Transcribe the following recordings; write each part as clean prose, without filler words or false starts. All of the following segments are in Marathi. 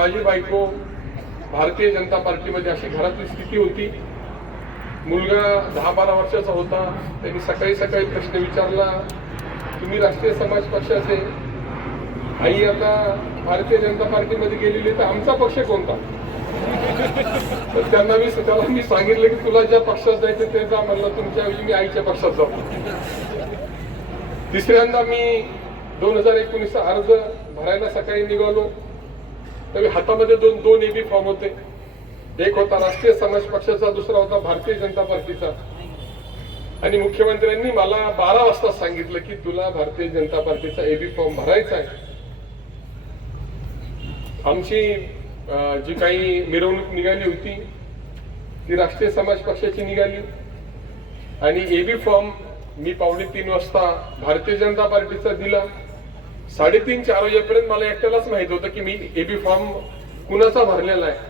माझी बायको भारतीय जनता पार्टीमध्ये, अशी घरातली स्थिती होती. मुलगा 10-12 वर्षाचा होता. त्यांनी सकाळी सकाळी प्रश्न विचारला, तुम्ही राष्ट्रीय समाज पक्षाचे, आई आता भारतीय जनता पार्टीमध्ये गेलेली, तर आमचा पक्ष कोणता? तर त्याला मी सांगितलं की तुला ज्या पक्षात जायचं ते जा. म्हणलं तुमच्या ऐवजी मी आईच्या पक्षात जातो. तिसऱ्यांदा मी 2019 अर्ज भरायला सकाळी निघालो, तर हातामध्ये दोन एबी फॉर्म होते. एक होता राष्ट्रीय समाज पक्षाचा, दुसरा होता भारतीय जनता पार्टीचा. आणि मुख्यमंत्र्यांनी मला 12 वाजता सांगितलं की तुला भारतीय जनता पार्टीचा एबी फॉर्म भरायचा आहे. आमची जी काही मिरवणूक निघाली होती ती राष्ट्रीय समाज पक्षाची निघाली. आणि एबी फॉर्म मी 2:45 वाजता भारतीय जनता पार्टीचा दिला. 3:30-4 वाजेपर्यंत मला एकट्यालाच माहित होतं की मी एबी फॉर्म कुणाचा भरलेला आहे.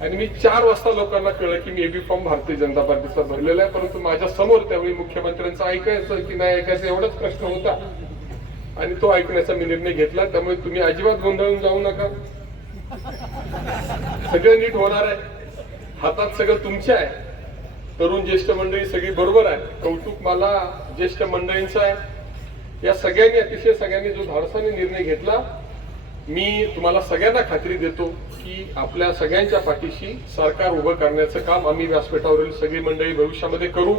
आणि मी 4 वाजता लोकांना कळलं की मी एबी फॉर्म भारतीय जनता पार्टीचा भरलेला आहे. परंतु माझ्या समोर त्यावेळी मुख्यमंत्र्यांचं ऐकायचं की नाही ऐकायचं एवढाच प्रश्न होता, आणि तो ऐकण्याचा मी निर्णय घेतला. त्यामुळे तुम्ही अजिबात गोंधळून जाऊ नका, सगळं नीट होणार आहे. हातात सगळं तुमच्या आहे. तरुण ज्येष्ठ मंडळी सगळी बरोबर आहे. कौतुक मला ज्येष्ठ मंडळींचं आहे. या सगळ्यांनी, अतिशय सगळ्यांनी जो धाडसाने निर्णय घेतला, मी तुम्हाला सगळ्यांना खात्री देतो की आपल्या सगळ्यांच्या पाठीशी सरकार उभं करण्याचं काम आम्ही व्यासपीठावरील सगळी मंडळी भविष्यामध्ये करू.